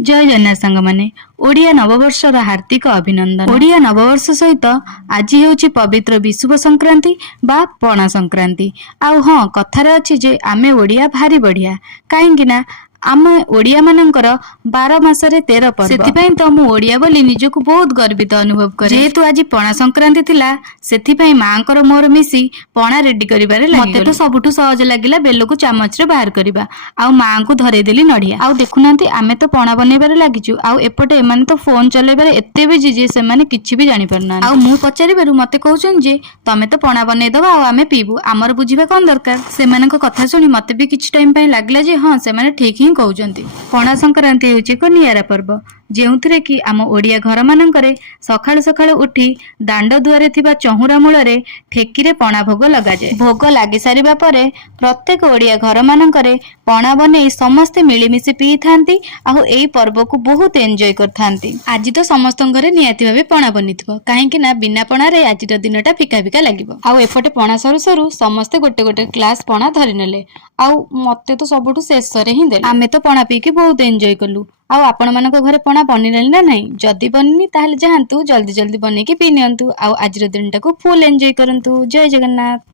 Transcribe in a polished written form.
जय जगन्नाथ सांग माने ओडिया नववर्षर हार्दिक अभिनंदन। ओडिया नववर्ष सहित आज हेउची पवित्र विषुव संक्रांति बा पणा संक्रांति। आउ हाँ कथार अच्छी जे आमे ओडिया भारी बढ़िया कहीं ना आम ओडिया मानकर 12 मासरे 13 पर्व सेतिपाई तो मु ओडिया बोली निजको बहुत गर्वित अनुभव करे। जेहेतु आज पणा संक्रांति थिला सेतिपाई मांकर मोर मिसी पणा रेडी करिबारे लागि मते तो सबुठु सहज लागिला बेलको चामच रे बाहर करिबा आउ मां को धरे देली नडिया। आउ देखुनांती आमे तो पणा बनेबारे लागिचु आउ एपटे एमाने तो फोन चलेबारे एते बिजी जे सेमाने किछि भी जानि परना। आउ मु पचारिबारु मते कहउछन जे तमे तो पणा बनै दबा आउ आमे पीबु हमर बुझिबा कोन दरकार। सेमानक कथा सुनी मते भी किछि टाइम पई लागला जे हां सेमाने ठीक ही कहउचंती। पणा संक्रांति हेउची एक नियारा पर्व जेउथिरे कि आम ओडिया घर मानकरे सखाळु सखाळु उठी दांड दुआरे थिबा चहुरा मूलरे ठेकीरे पणा भोग लगा जाए। भोग लागि सारिबा परे प्रत्येक ओडिया घर मानकरे पणा बनै समस्ते मिलिमिशि पी थांती आउ एई पर्व को बहुत एंजॉय करथांती। आज तो समस्त घरे नियाती भाबे पणा बनिथिबो काहे कि ना बिना पणा रे आजिर दिनटा फिका फिका लागिबो। आउ एफटे पणा सरू सरू समस्ते गोटे गोटे ग्लास पणा धरि नेले आउ मते तो सबुठु शेष रे ही देले। आमे तो पणा पी के बहुत एंजॉय कलु। आउ आपण मानक घरे पणा बनिले ना नहीं जदि बनिनी ताहले जाहंतु जल्दी जल्दी बनै के पी नियंतु आउ आजिर दिनटा को फुल एंजॉय करंतु। जय जगन्नाथ।